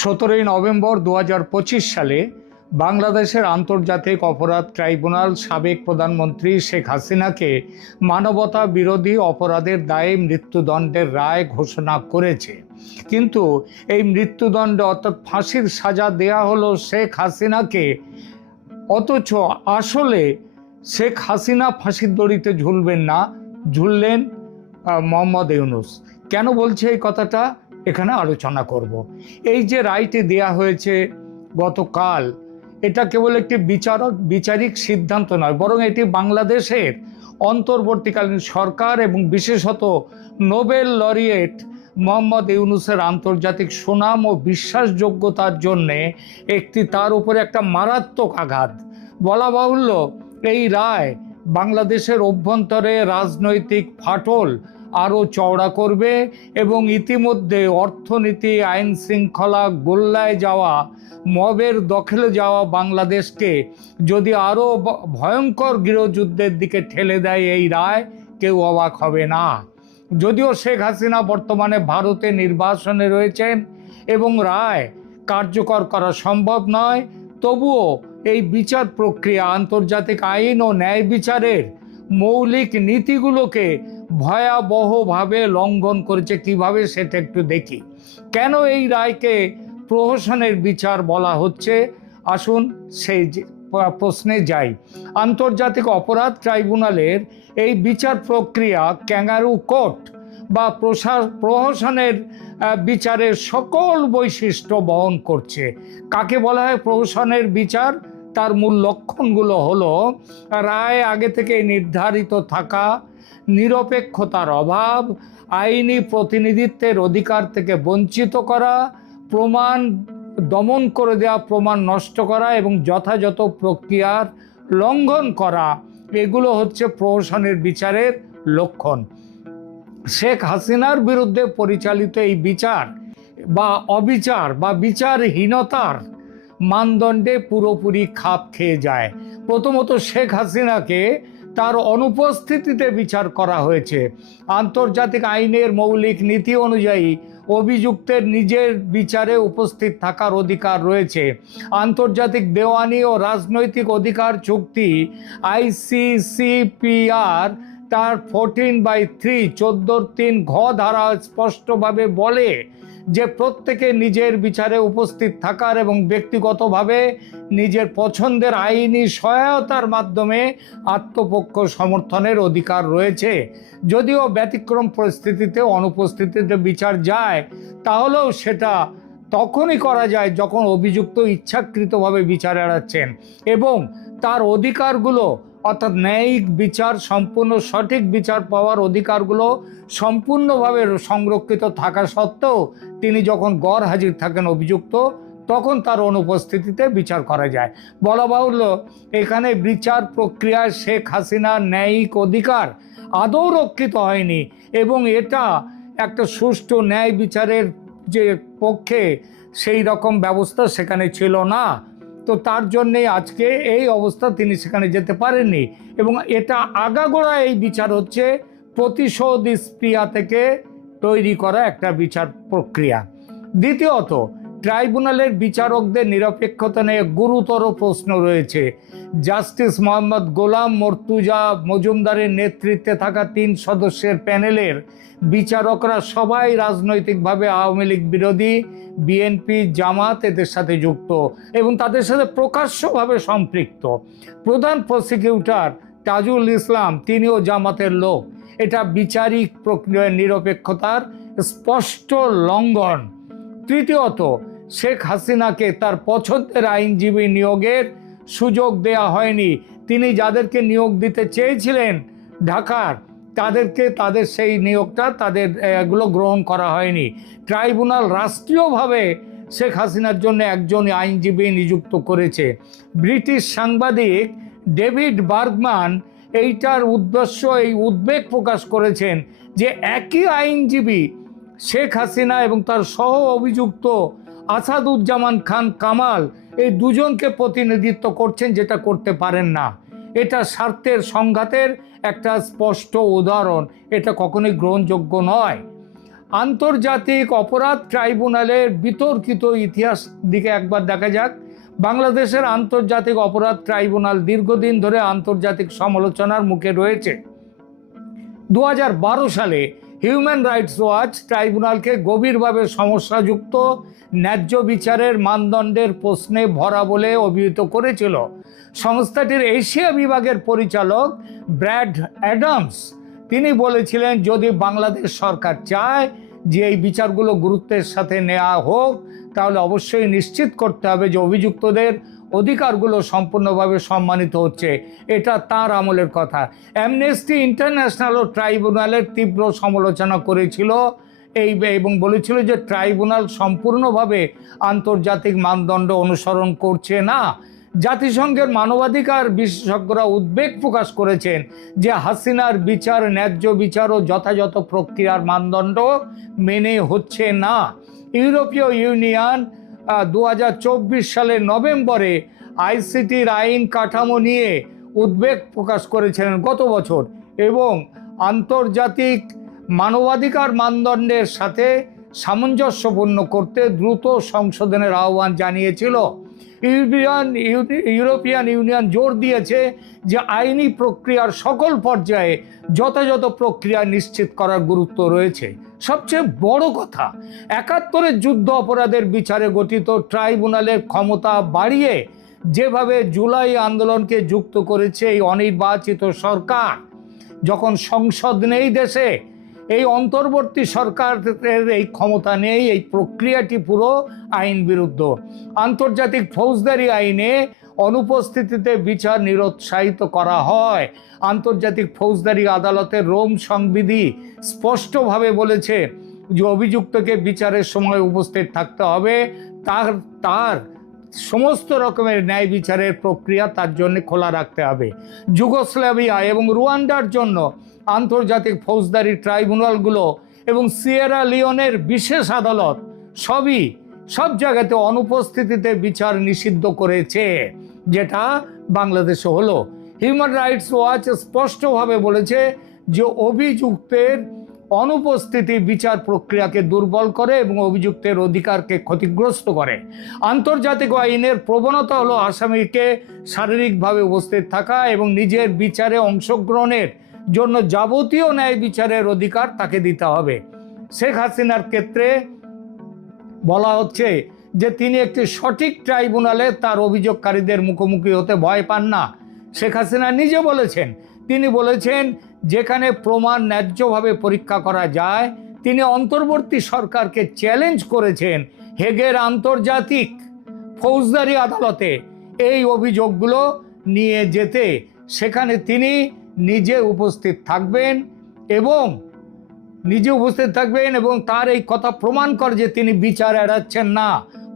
সতেরোই নভেম্বর দু হাজার পঁচিশ সালে বাংলাদেশের আন্তর্জাতিক অপরাধ ট্রাইব্যুনাল সাবেক প্রধানমন্ত্রী শেখ হাসিনাকে মানবতা বিরোধী অপরাধের দায়ে মৃত্যুদণ্ডের রায় ঘোষণা করেছে। কিন্তু এই মৃত্যুদণ্ড অর্থাৎ ফাঁসির সাজা দেয়া হলো শেখ হাসিনাকে। অথচ আসলে শেখ হাসিনা ফাঁসির দড়িতে ঝুলবেন না, ঝুললেন মোহাম্মদ ইউনুস। কেন বলছে এই কথাটা? এখানে আলোচনা করব। এই যে রায়টি দেয়া হয়েছে গতকাল, এটা কেবল একটি বিচারক বিচারিক সিদ্ধান্ত নয়, বরং এটি বাংলাদেশের অন্তর্বর্তীকালীন সরকার এবং বিশেষত নোবেল লরিয়েট মোহাম্মদ ইউনুসের আন্তর্জাতিক সুনাম ও বিশ্বাসযোগ্যতার জন্যে একটি তার উপরে একটা মারাত্মক আঘাত। বলা বাহুল্য, এই রায় বাংলাদেশের অভ্যন্তরে রাজনৈতিক ফাটল আরও চওড়া করবে এবং ইতিমধ্যে অর্থনীতি, আইন শৃঙ্খলা গোল্লায় যাওয়া, মবের দখলে যাওয়া বাংলাদেশকে যদি আরও ভয়ঙ্কর গৃহযুদ্ধের দিকে ঠেলে দেয় এই রায়, কেউ অবাক হবে না। যদিও শেখ হাসিনা বর্তমানে ভারতে নির্বাসনে রয়েছেন এবং রায় কার্যকর করা সম্ভব নয়, তবুও এই বিচার প্রক্রিয়া আন্তর্জাতিক আইন ও ন্যায় বিচারের মৌলিক নীতিগুলোকে ভয়াবহভাবে লঙ্ঘন করেছে, কীভাবে সেটা একটু দেখি। কেন এই রায়কে প্রহসনের বিচার বলা হচ্ছে? আসুন সেই প্রশ্নে যাই। আন্তর্জাতিক অপরাধ ট্রাইব্যুনালের এই বিচার প্রক্রিয়া ক্যাঙ্গারু কোর্ট বা প্রহসনের বিচারের সকল বৈশিষ্ট্য বহন করছে। কাকে বলা হয় প্রহসনের বিচার? তার মূল লক্ষণগুলো হলো, রায় আগে থেকে নির্ধারিত থাকা নিরপেক্ষতার অভাব, আইনি প্রতিনিধিত্বের অধিকার থেকে বঞ্চিত করা, প্রমাণ দমন করে দেওয়া, প্রমাণ নষ্ট করা এবং যথাযথ প্রক্রিয়ার লঙ্ঘন করা, এগুলো হচ্ছে প্রহসনের বিচারের লক্ষণ। শেখ হাসিনার বিরুদ্ধে পরিচালিত এই বিচার বা অবিচার বা বিচারহীনতার মানদণ্ডে পুরোপুরি খাপ খেয়ে যায়। প্রথমত শেখ হাসিনাকে তার অনুপস্থিতিতে বিচার করা হয়েছে। আন্তর্জাতিক আইনের মৌলিক নীতি অনুযায়ী অভিযুক্তের নিজের বিচারে উপস্থিত থাকার অধিকার রয়েছে। আন্তর্জাতিক দেওয়ানি ও রাজনৈতিক অধিকার চুক্তি আইসিসিপিআর তার ফোরটিন বাই থ্রি চোদ্দোর তিন ঘ ধারা স্পষ্টভাবে বলে যে প্রত্যেকে নিজের বিচারে উপস্থিত থাকার এবং ব্যক্তিগতভাবে নিজের পছন্দের আইনি সহায়তার মাধ্যমে আত্মপক্ষ সমর্থনের অধিকার রয়েছে। যদিও ব্যতিক্রম পরিস্থিতিতে অনুপস্থিতিতে বিচার যায়, তাহলেও সেটা তখনই করা যায় যখন অভিযুক্ত ইচ্ছাকৃতভাবে বিচার এড়াচ্ছেন এবং তার অধিকারগুলো অর্থাৎ ন্যায়িক বিচার, সম্পূর্ণ সঠিক বিচার পাওয়ার অধিকারগুলো সম্পূর্ণভাবে সংরক্ষিত থাকা সত্ত্বেও তিনি যখন গড় হাজির থাকেন অভিযুক্ত, তখন তার অনুপস্থিতিতে বিচার করা যায়। বলা বাহুল্য, এখানে বিচার প্রক্রিয়ায় শেখ হাসিনার ন্যায়িক অধিকার আদৌ রক্ষিত হয়নি এবং এটা একটা সুষ্ঠু ন্যায় বিচারের যে পক্ষে সেই রকম ব্যবস্থা সেখানে ছিল না। তো তার জন্যে আজকে এই অবস্থা তিনি সেখানে যেতে পারেননি এবং এটা আগাগোড়া এই বিচার হচ্ছে প্রতিশোধ স্প্রিয়া থেকে তৈরি করা একটা বিচার প্রক্রিয়া। দ্বিতীয়ত, ট্রাইব্যুনালের বিচারকদের নিরপেক্ষতা নিয়ে গুরুতর প্রশ্ন রয়েছে। জাস্টিস মোহাম্মদ গোলাম মর্তুজা মজুমদারের নেতৃত্বে থাকা তিন সদস্যের প্যানেলের বিচারকরা সবাই রাজনৈতিকভাবে আওয়ামী লীগ বিরোধী, বিএনপি, জামাত এদের সাথে যুক্ত এবং তাদের সাথে প্রকাশ্যভাবে সম্পৃক্ত। প্রধান প্রসিকিউটর তাজুল ইসলাম, তিনিও জামাতের লোক। এটা বিচারিক প্রক্রিয়ার নিরপেক্ষতার স্পষ্ট লঙ্ঘন। তৃতীয়ত, শেখ হাসিনাকে তার পছন্দের আইনজীবী নিয়োগের সুযোগ দেয়া হয়নি। তিনি যাদেরকে নিয়োগ দিতে চেয়েছিলেন ঢাকার, তাদেরকে তাদের সেই নিয়োগটা তাদের, এগুলো গ্রহণ করা হয়নি। ট্রাইব্যুনাল রাষ্ট্রীয়ভাবে শেখ হাসিনার জন্য একজন আইনজীবী নিযুক্ত করেছে। ব্রিটিশ সাংবাদিক ডেভিড বার্গম্যান এইটার উদ্দেশ্য, এই উদ্বেগ প্রকাশ করেছেন যে একই আইনজীবী শেখ হাসিনা এবং তার সহ অভিযুক্ত আসাদুজ্জামান খান কামাল এই দুজনকে প্রতিনিধিত্ব করছেন যেটা করতে পারেন না। এটা স্বার্থের সংঘাতের একটা স্পষ্ট উদাহরণ। এটা কখনোই গ্রহণযোগ্য নয়। আন্তর্জাতিক অপরাধ ট্রাইব্যুনালের বিতর্কিত ইতিহাস দিকে একবার দেখা যাক। বাংলাদেশের আন্তর্জাতিক অপরাধ ট্রাইব্যুনাল দীর্ঘদিন ধরে আন্তর্জাতিক সমালোচনার মুখে রয়েছে। দুহাজার বারো সালে হিউম্যান রাইটস ওয়াচ ট্রাইব্যুনালকে গভীরভাবে সমস্যাযুক্ত, ন্যায্য বিচারের মানদণ্ডের প্রশ্নে ভরা বলে অভিহিত করেছিল। সংস্থাটির এশিয়া বিভাগের পরিচালক ব্র্যাড অ্যাডামস। তিনি বলেছিলেন, যদি বাংলাদেশ সরকার চায় যে এই বিচারগুলো গুরুত্বের সাথে নেওয়া হোক, তাহলে অবশ্যই নিশ্চিত করতে হবে যে অভিযুক্তদের অধিকারগুলো সম্পূর্ণভাবে সম্মানিত হচ্ছে। এটা তার আমলের কথা। অ্যামনেস্টি ইন্টারন্যাশনাল ও ট্রাইব্যুনালের তীব্র সমালোচনা করেছিল এই এবং বলেছিল যে ট্রাইব্যুনাল সম্পূর্ণভাবে আন্তর্জাতিক মানদণ্ড অনুসরণ করছে না। জাতিসংঘের মানবাধিকার বিশেষজ্ঞরা উদ্বেগ প্রকাশ করেছেন যে হাসিনার বিচার, ন্যায্য বিচার ও যথাযথ প্রক্রিয়ার মানদণ্ড মেনে হচ্ছে না। ইউরোপীয় ইউনিয়ন দু হাজার চব্বিশ সালের নভেম্বরে আইসিটির আইন কাঠামো নিয়ে উদ্বেগ প্রকাশ করেছিলেন গত বছর এবং আন্তর্জাতিক মানবাধিকার মানদণ্ডের সাথে সামঞ্জস্যপূর্ণ করতে দ্রুত সংশোধনের আহ্বান জানিয়েছিল। ইউরোপিয়ান ইউরোপিয়ান ইউনিয়ন জোর দিয়েছে যে আইনি প্রক্রিয়ার সকল পর্যায়ে যথাযথ প্রক্রিয়া নিশ্চিত করার গুরুত্ব রয়েছে। সবচেয়ে বড় কথা, একাত্তরের যুদ্ধ অপরাধের বিচারে গঠিত ট্রাইব্যুনালের ক্ষমতা বাড়িয়ে যেভাবে জুলাই আন্দোলনকে যুক্ত করেছে এই অনির্বাচিত সরকার, যখন সংসদ নেই দেশে এই অন্তর্বর্তী সরকারের এই ক্ষমতা নেই, এই প্রক্রিয়াটি পুরো আইন বিরুদ্ধ। আন্তর্জাতিক ফৌজদারি আইনে অনুপস্থিতিতে বিচার নিরুৎসাহিত করা হয়। আন্তর্জাতিক ফৌজদারি আদালতের রোম সংবিধি স্পষ্টভাবে বলেছে যে, অভিযুক্তকে বিচারের সময় উপস্থিত থাকতে হবে। তার তার সমস্ত রকমের ন্যায় বিচারের প্রক্রিয়া তার জন্য খোলা রাখতে হবে। যুগোস্লাভিয়া এবং রুয়ান্ডার জন্য আন্তর্জাতিক ফৌজদারি ট্রাইব্যুনালগুলো এবং সিয়েরা লিওনের বিশেষ আদালত সবই সব জায়গাতে অনুপস্থিতিতে বিচার নিষিদ্ধ করেছে, যেটা বাংলাদেশে হলো। হিউম্যান রাইটস ওয়াচ স্পষ্টভাবে বলেছে যে অভিযুক্তের অনুপস্থিতি বিচার প্রক্রিয়াকে দুর্বল করে এবং অভিযুক্তের অধিকারকে ক্ষতিগ্রস্ত করে। আন্তর্জাতিক আইনের প্রবণতা হলো আসামিকে শারীরিকভাবে উপস্থিত থাকা এবং নিজের বিচারে অংশগ্রহণের জন্য যাবতীয় ন্যায় বিচারের অধিকার তাকে দিতে হবে। শেখ হাসিনার ক্ষেত্রে বলা হচ্ছে যে, তিনি একটি সঠিক ট্রাইব্যুনালে তার অভিযোগকারীদের মুখোমুখি হতে ভয় পান না। শেখ হাসিনা নিজে বলেছেন, তিনি বলেছেন যেখানে প্রমাণ ন্যায্যভাবে পরীক্ষা করা যায়, তিনি অন্তর্বর্তী সরকারকে চ্যালেঞ্জ করেছেন হেগের আন্তর্জাতিক ফৌজদারি আদালতে। এই অভিযোগগুলো নিয়ে যেতে সেখানে তিনি নিজে উপস্থিত থাকবেন এবং নিজে উপস্থিত থাকবেন এবং তার এই কথা প্রমাণ করে যে তিনি বিচার এড়াচ্ছেন না,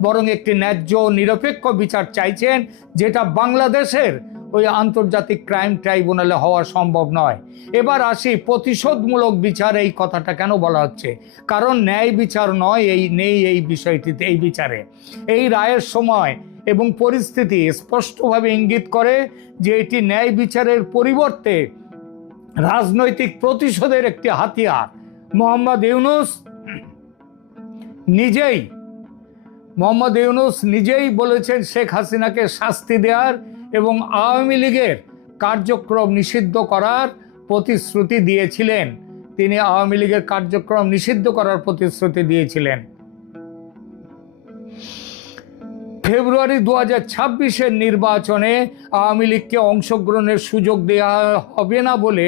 বরং একটি ন্যায্য নিরপেক্ষ বিচার চাইছেন, যেটা বাংলাদেশের ওই আন্তর্জাতিক ক্রাইম ট্রাইব্যুনালে হওয়া সম্ভব নয়। এবার আসি প্রতিশোধমূলক বিচার এই কথাটা কেন বলা হচ্ছে? কারণ ন্যায় বিচার নয়, এই নেই এই বিষয়টিতে, এই বিচারে। এই রায়ের সময় এবং পরিস্থিতি স্পষ্টভাবে ইঙ্গিত করে যে এটি ন্যায় বিচারের পরিবর্তে রাজনৈতিক প্রতিশোধের একটি হাতিয়ার। মোহাম্মদ ইউনুস নিজেই, মোহাম্মদ ইউনুস নিজেই বলেছেন শেখ হাসিনাকে শাস্তি দেওয়ার এবং আওয়ামী লীগের কার্যক্রম নিষিদ্ধ করার প্রতিশ্রুতি দিয়েছিলেন। তিনি আওয়ামী লীগের কার্যক্রম নিষিদ্ধ করার প্রতিশ্রুতি দিয়েছিলেন। ফেব্রুয়ারি দু হাজার ছাব্বিশের নির্বাচনে আওয়ামী লীগকে অংশগ্রহণের সুযোগ দেওয়া হবে না বলে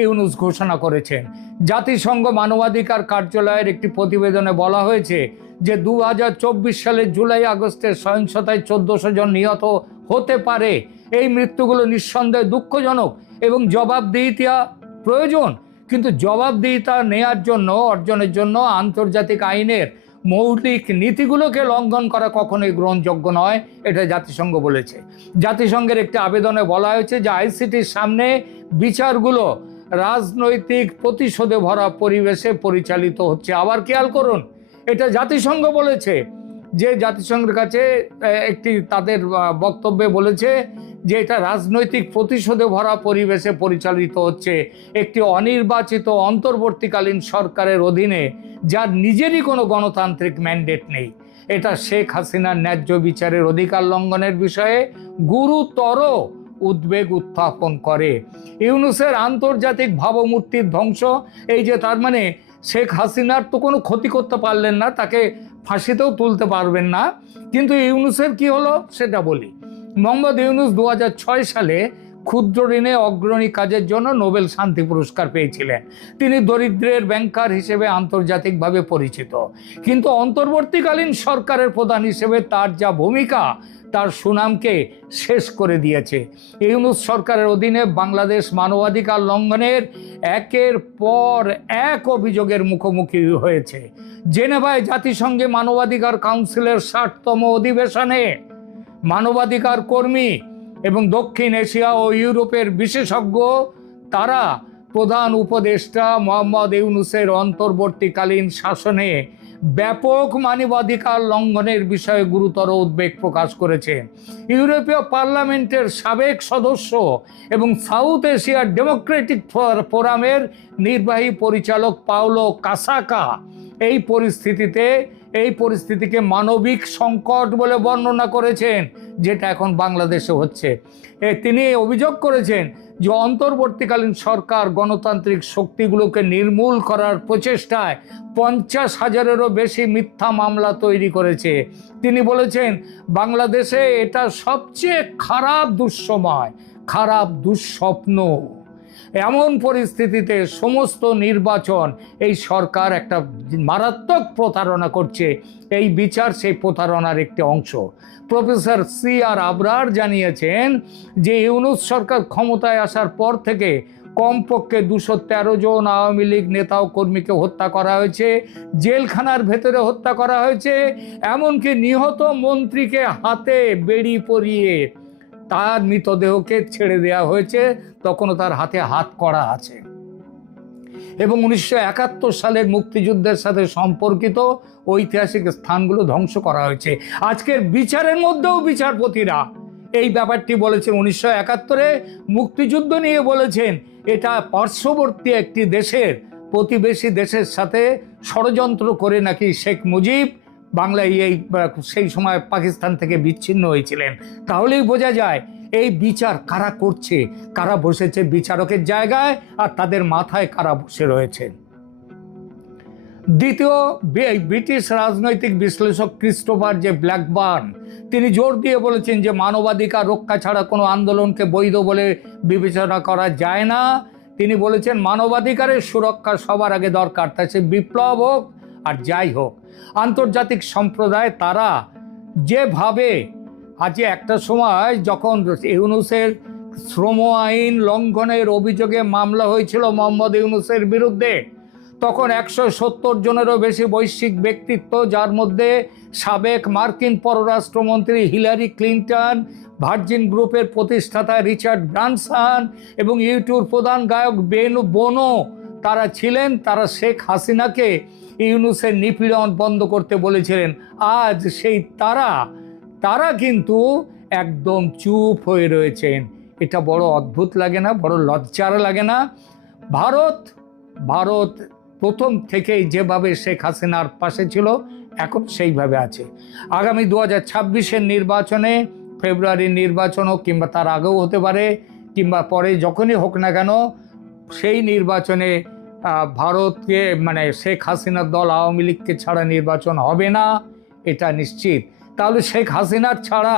ইউনুস ঘোষণা করেছেন। জাতিসংঘ মানবাধিকার কার্যালয়ের একটি প্রতিবেদনে বলা হয়েছে যে দু হাজার চব্বিশ সালের জুলাই আগস্টের সহিংসতায় চোদ্দশো জন নিহত হতে পারে। এই মৃত্যুগুলো নিঃসন্দেহে দুঃখজনক এবং জবাবদিহিতা প্রয়োজন। কিন্তু জবাবদিহিতা নেয়ার জন্য, অর্জনের জন্য আন্তর্জাতিক আইনের মৌলিক নীতিগুলোকে লঙ্ঘন করা কখনোই গ্রহণযোগ্য নয়, এটা জাতিসংঘ বলেছে। জাতিসংঘের একটি আবেদনে বলা হয়েছে যে আইসিটির সামনে বিচারগুলো রাজনৈতিক প্রতিশোধে ভরা পরিবেশে পরিচালিত হচ্ছে। আবার খেয়াল করুন, এটা জাতিসংঘ বলেছে। যে জাতিসংঘের কাছে একটি তাদের বক্তব্যে বলেছে যে এটা রাজনৈতিক প্রতিশোধে ভরা পরিবেশে পরিচালিত হচ্ছে। একটি অনির্বাচিত অন্তর্বর্তীকালীন সরকারের অধীনে, যার নিজেরই কোনো গণতান্ত্রিক ম্যান্ডেট নেই। এটা শেখ হাসিনার ন্যায্য বিচারের অধিকার লঙ্ঘনের বিষয়ে গুরুতর উদ্বেগ উত্থাপন করে। ইউনুসের আন্তর্জাতিক ভাবমূর্তির ধ্বংস, এই যে তার মানে শেখ হাসিনার তো কোনো ক্ষতি করতে পারলেন না, তাকে ফাঁসিতেও তুলতে পারবেন না। কিন্তু ইউনুসের কি হলো? সেটা বলি। মোহাম্মদ ইউনুস দু হাজার ছয় সালে ক্ষুদ্র ঋণে অগ্রণী কাজের জন্য নোবেল শান্তি পুরস্কার পেয়েছিলেন। তিনি দরিদ্রের ব্যাংকার হিসেবে আন্তর্জাতিকভাবে পরিচিত। কিন্তু অন্তর্বর্তীকালীন সরকারের প্রধান হিসেবে তার যা ভূমিকা, তার সুনামকে শেষ করে দিয়েছে। ইউনুস সরকারের অধীনে বাংলাদেশ মানবাধিকার লঙ্ঘনের একের পর এক অভিযোগের মুখোমুখি হয়েছে। জেনেভায় জাতিসংঘে মানবাধিকার কাউন্সিলের ষাটতম অধিবেশনে মানবাধিকার কর্মী এবং দক্ষিণ এশিয়া ও ইউরোপের বিশেষজ্ঞ, তারা প্রধান উপদেষ্টা মোহাম্মদ ইউনুসের অন্তর্বর্তীকালীন শাসনে ব্যাপক মানবাধিকার লঙ্ঘনের বিষয়ে গুরুতর উদ্বেগ প্রকাশ করেছে। ইউরোপীয় পার্লামেন্টের সাবেক সদস্য এবং সাউথ এশিয়ার ডেমোক্রেটিক ফোরামের নির্বাহী পরিচালক পাওলো কাসাকা এই পরিস্থিতিতে এই পরিস্থিতিকে মানবিক সংকট বলে বর্ণনা করেছেন, যেটা এখন বাংলাদেশে হচ্ছে। তিনি অভিযোগ করেছেন যে অন্তর্বর্তীকালীন সরকার গণতান্ত্রিক শক্তিগুলোকে নির্মূল করার প্রচেষ্টায় পঞ্চাশ হাজারেরও বেশি মিথ্যা মামলা তৈরি করেছে। তিনি বলেছেন, বাংলাদেশে এটা সবচেয়ে খারাপ দুঃসময়, খারাপ দুঃস্বপ্ন। এমন পরিস্থিতিতে সমস্ত নির্বাচন এই সরকার একটা মারাত্মক প্রতারণা করছে। এই বিচার সেই প্রতারণার একটি অংশ। প্রফেসর সি আর আবরার জানিয়েছেন যে ইউনুস সরকার ক্ষমতায় আসার পর থেকে কমপক্ষে দুশো তেরো জন আওয়ামী লীগ নেতা ও কর্মীকে হত্যা করা হয়েছে, জেলখানার ভেতরে হত্যা করা হয়েছে, এমনকি নিহত মন্ত্রীকে হাতে বেড়ি পরিয়ে তার মৃতদেহকে ছেড়ে দেওয়া হয়েছে, তখনও তার হাতে হাত করা আছে। এবং উনিশশো একাত্তর সালের মুক্তিযুদ্ধের সাথে সম্পর্কিত ঐতিহাসিক স্থানগুলো ধ্বংস করা হয়েছে। আজকের বিচারের মধ্যেও বিচারপতিরা এই ব্যাপারটি বলেছেন। উনিশশো একাত্তরে মুক্তিযুদ্ধ নিয়ে বলেছেন, এটা পার্শ্ববর্তী একটি দেশের, প্রতিবেশী দেশের সাথে ষড়যন্ত্র করে নাকি শেখ মুজিব বাংলায় এই সেই সময় পাকিস্তান থেকে বিচ্ছিন্ন হয়েছিলেন। তাহলেই বোঝা যায়, এই বিচার কারা করছে? কারা বসেছে বিচারকের জায়গায়? আর তাদের মাথায় কারা বসে রয়েছেন দ্বিতীয় ব্রিটিশ রাজনৈতিক বিশ্লেষক ক্রিস্টোফার যে ব্ল্যাকবার্ন, তিনি জোর দিয়ে বলেছেন যে মানবাধিকার রক্ষা ছাড়া কোনো আন্দোলনকে বৈধ বলে বিবেচনা করা যায় না। তিনি বলেছেন, মানবাধিকারের সুরক্ষা সবার আগে দরকার। তা সে বিপ্লব হোক আর যাই হোক, আন্তর্জাতিক সম্প্রদায় তারা যেভাবে আজ একটা সময় যখন ইউনুসের শ্রম আইন লঙ্ঘনের অভিযোগে মামলা হয়েছিল মোহাম্মদ ইউনুসের বিরুদ্ধে, তখন একশো সত্তর জনেরও বেশি বৈশ্বিক ব্যক্তিত্ব, যার মধ্যে সাবেক মার্কিন পররাষ্ট্রমন্ত্রী হিলারি ক্লিন্টন, ভার্জিন গ্রুপের প্রতিষ্ঠাতা রিচার্ড ব্রানসান এবং ইউটিউব প্রধান গায়ক বেনু বোনো তারা ছিলেন, তারা শেখ হাসিনাকে ইউনুসের নিপীড়ন বন্ধ করতে বলেছিলেন। আজ সেই তারা তারা কিন্তু একদম চুপ হয়ে রয়েছেন। এটা বড় অদ্ভুত লাগে না, বড় লজ্জার লাগে না। ভারত ভারত প্রথম থেকেই যেভাবে শেখ হাসিনার পাশে ছিল, এখন সেইভাবে আছে। আগামী দু হাজার ছাব্বিশের নির্বাচনে, ফেব্রুয়ারির নির্বাচনও কিংবা তার আগেও হতে পারে, কিংবা পরে যখনই হোক না কেন সেই নির্বাচনে ভারতকে মানে শেখ হাসিনার দল আওয়ামী লীগকে ছাড়া নির্বাচন হবে না, এটা নিশ্চিত। তাহলে শেখ হাসিনার ছাড়া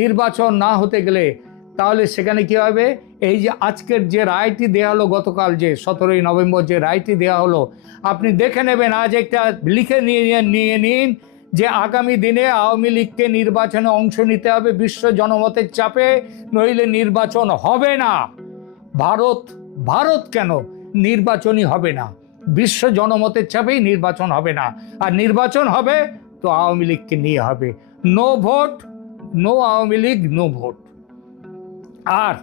নির্বাচন না হতে গেলে তাহলে সেখানে কি হবে? এই যে আজকের যে রায়টি দেওয়া হলো, গতকাল যে সতেরোই নভেম্বর যে রায়টি দেওয়া হলো, আপনি দেখে নেবেন, আজ একটা লিখে নিয়ে নিয়ে নিন যে আগামী দিনে আওয়ামী লীগকে নির্বাচনে অংশ নিতে হবে বিশ্ব জনমতের চাপে, নইলে নির্বাচন হবে না। ভারত ভারত কেন নির্বাচনই হবে না? বিশ্ব জনমতের চাপেই নির্বাচন হবে না। আর নির্বাচন হবে তো আওয়ামী লীগকে নিয়ে হবে। No vote, no Awami League, no vote. আর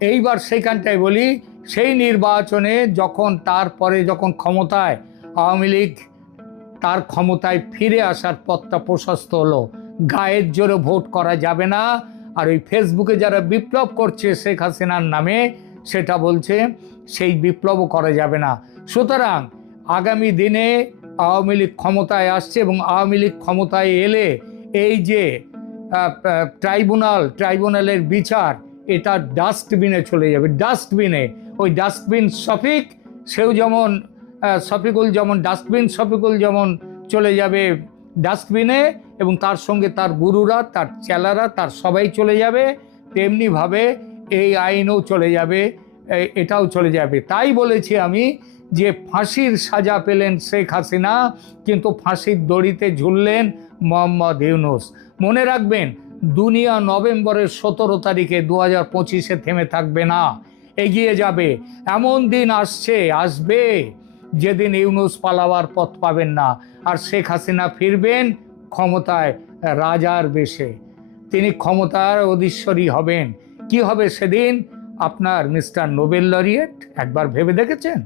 এইবার সেইখানটায় বলি, সেই নির্বাচনে যখন তারপরে যখন ক্ষমতায় আওয়ামী লীগ তার ক্ষমতায় ফিরে আসার পথটা প্রশস্ত হলো। গায়ের জোরে ভোট করা যাবে না। আর ওই ফেসবুকে যারা বিপ্লব করছে শেখ হাসিনার নামে সেটা বলছে সেই বিপ্লবও করা যাবে না। সুতরাং আগামী দিনে আওয়ামী লীগ ক্ষমতায় আসছে এবং আওয়ামী লীগ ক্ষমতায় এলে এই যে ট্রাইব্যুনাল ট্রাইব্যুনালের বিচার এটা ডাস্টবিনে চলে যাবে। ডাস্টবিনে ওই ডাস্টবিন শফিক সেও যেমন আহ, শফিকুল যেমন ডাস্টবিন শফিকুল যেমন চলে যাবে ডাস্টবিনে এবং তার সঙ্গে তার গুরুরা তার চেলারা তার সবাই চলে যাবে তেমনিভাবে এই আইনও চলে যাবে এটাও চলে যাবে। তাই বলেছি আমি যে ফাঁসির সাজা পেলেন শেখ হাসিনা, কিন্তু ফাঁসির দড়িতে ঝুললেন মোহাম্মদ ইউনুস। মনে রাখবেন, দুনিয়া নভেম্বরের সতেরো তারিখে দু হাজার পঁচিশে থেমে থাকবে না, এগিয়ে যাবে। এমন দিন আসছে, আসবে, যেদিন ইউনুস পালাবার পথ পাবেন না, আর শেখ হাসিনা ফিরবেন ক্ষমতায় রাজার বেশে। তিনি ক্ষমতার অধীশ্বরী হবেন। কি হবে সেদিন? আপনার মিস্টার নোবেল লরিয়েট একবার ভেবে দেখেছেন?